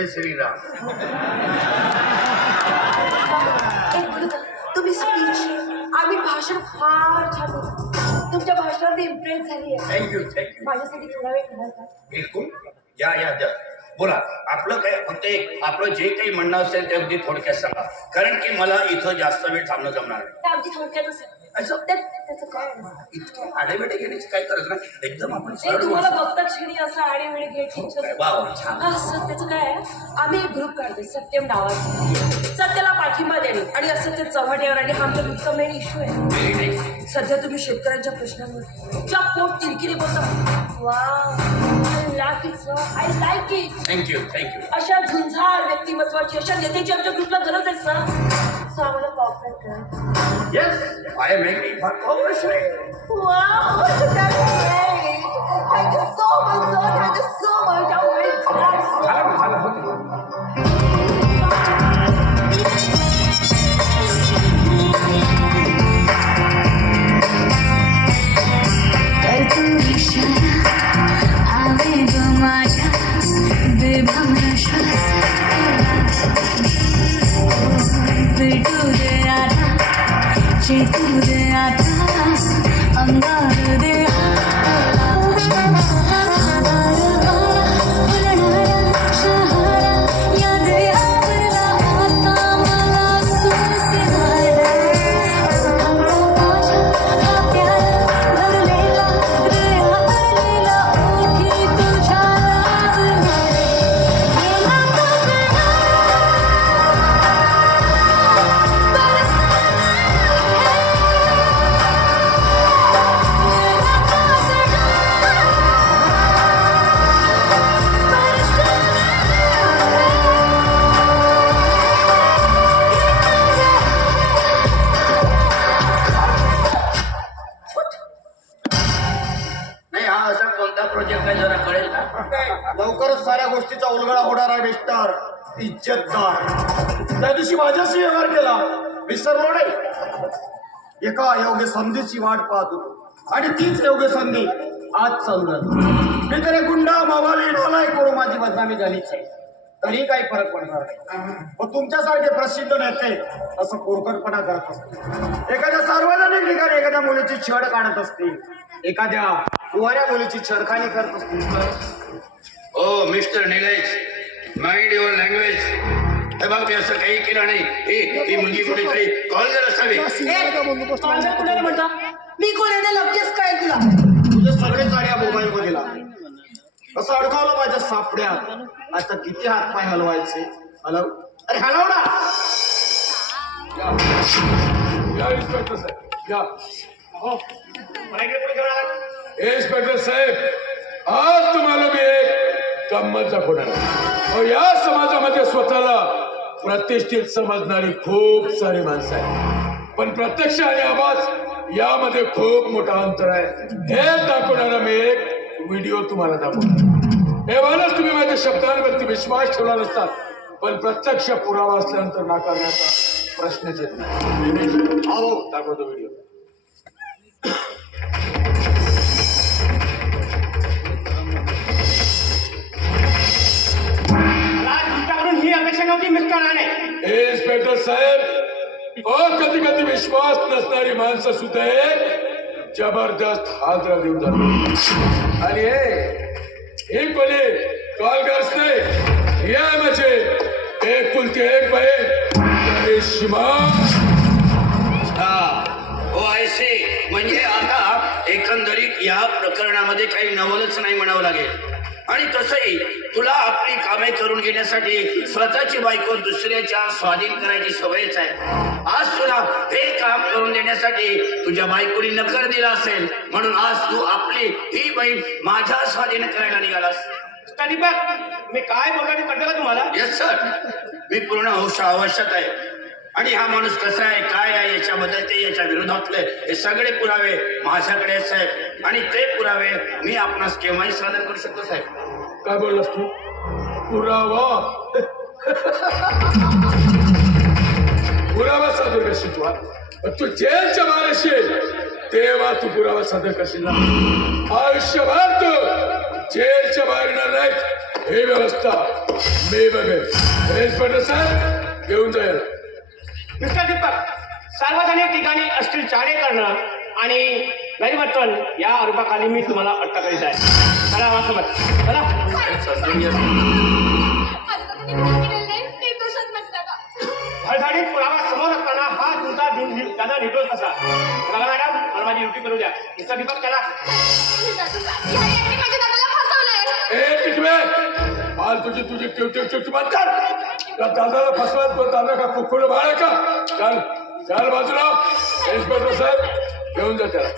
जय श्रीराम. तुम्ही स्पीच आम्ही भाषण फार छान होतं. तुमच्या भाषणात इम्प्रेस झाली आहे. थँक्यू. माझ्यासाठी थोडा वेळ ठेवाल का? बिलकुल. या बोला. आपलं काय फक्त आपलं जे काही म्हणणं असेल ते अगदी थोडक्यात सांगा, कारण की मला इथं जास्त वेळ थांबणं जमणार नाही. ते अगदी थोडक्यातच आहे. असं त्याचं काय आहे? इतके आडेवेडे घेण्याची काय गरज नाही. एकदम आपण ते तुम्हाला बघता क्षणी असं आडेवेळे घ्यायची इच्छा होते. वा छान. असं त्याचं काय आहे, आम्ही एक ग्रुप काढतो सत्यम नावाचा. सत्याला पाठिंबा देणे आणि असत्य चव्हाट्यावर आणि हा आमचा ग्रुपचा मेन इश्यू आहे. सध्या तुम्ही शेतकऱ्यांच्या प्रश्नांवर ज्या पोट तिरकीने बोलता. I like it. थँक्यू. अशा झुंझार व्यक्तिमत्वाची अशा नेत्याची आमच्या ग्रुपला गरज आहे सर. सो आम्हाला कॉपरेट करा. Yes, I am making for cooperation. Wow, that's great. Thank you so much, sir. Thank you so much. I'm very glad. अंगार दे लवकरच साऱ्या गोष्टीचा उलगडा होणार आहे मिस्टर इज्जतदार. त्या दिवशी माझ्याशी व्यवहार केला विसरलो नाही. एका योग्य संधीची वाट पाहत होतो आणि तीच योग्य संधी आज चालू. मी तरी गुंडा मावाली नालाय करून माझी बदनामी झालीच आहे, तरी काही फरक पडणार नाही. पण तुमच्यासारखे प्रसिद्ध नेते असं पोरकटपणा करत असतील. एखाद्या सार्वजनिक ठिकाणी एखाद्या मुलीची छळ काढत असतील, एखाद्या कुवाऱ्या मुलीची छळखाणी करत असतील. Oh mister Nilesh, mind your language. हे बघ, मी असं काही केलं नाही. ही मुलगी कुठेतरी कॉल करत असावी. कुणाला म्हणता मी कोण आहे लक्षच काय तुला? तुझे सगळे साड्या मोबाईल मध्ये लागले. कसं अडकवलं माझ्या सापड्यात. आता किती हातपाय हलवायचे. हलव. अरे हलव ना. इन्स्पेक्टर साहेब या. इन्स्पेक्टर साहेब, आज तुम्हाला मी एक गंमत दाखवणार आहे. या समाजामध्ये स्वतःला प्रतिष्ठित समजणारी खूप सारी माणसं आहेत, पण प्रत्यक्ष आणि आवाज यामध्ये खूप मोठा अंतर आहे. हे दाखवणारा मी एक व्हिडिओ तुम्हाला दाखवतो. हे माणूस तुम्ही माझ्या शब्दांवरती विश्वास ठेवला नसतात, पण प्रत्यक्ष पुरावा असल्यानंतर नाकारण्याचा प्रश्नच येत नाही. दाखवतो व्हिडिओ. ही अपेक्षा नव्हती मिस्टर राणे. इन्स्पेक्टर साहेब, कधी कधी विश्वास नसणारी माणसं सुद्धा एक जबरदस्त हादरा देऊन जातात. आणि हे कोणी कॉलगर्स नाही, हे आहे माझे एक कुलती एक बहीण रेश्मा. हो ऐसे म्हणजे आता एकंदरीत या प्रकरणामध्ये काही नवलच नाही म्हणावं लागेल. आणि तसंही तुला आपली कामे करून घेण्यासाठी स्वतःची बायको दुसऱ्याच्या स्वाधीन करायची सवयच आहे. आज तुला हे काम करून देण्यासाठी तुझ्या बायकोनी नकार दिला असेल, म्हणून आज तू आपली ही बहीण माझ्या स्वाधीन करायला निघालास. मी काय बोलतो कळलं का तुम्हाला? येस सर, मी पूर्ण होश आवश्यक आहे. आणि हा माणूस कसा आहे, काय आहे, याच्याबद्दल ते याच्या विरोधातले हे सगळे पुरावे माझ्याकडे साहेब. आणि ते पुरावे मी आपणास केव्हाही सादर करू शकतो साहेब. काय बोललास तू? पुरावा? पुरावा सादर करशील तू? तू जेलच्या बाहेर येशील तेव्हा तू पुरावा सादर करशील ना. आयुष्यभर तू जेलच्या बाहेर येणार नाही, ही व्यवस्था मी बघेन. इन्स्पेक्टर साहेब घेऊन जाईल. मिस्टर दीपक, सार्वजनिक ठिकाणी अश्लील चाळे करणं आणि गैरवर्तन या आरोपाखाली मी तुम्हाला अटक करीत आहे. चला वासोबत चला. धडधडीत पुरावा समोर असताना हा तुमचा दादा निर्दोष कसा. बघा मॅडम, मला माझी ड्युटी करू द्या. मिस्टर दीपक चला. ए टिटवे, आज तुझी टिवटिव बंद कर. त्या दादाला फसवत तो दादा का कुकुड बाळ आहे का? चल चल बाजूला. इन्स्पेक्टर साहेब घेऊन जा त्याला.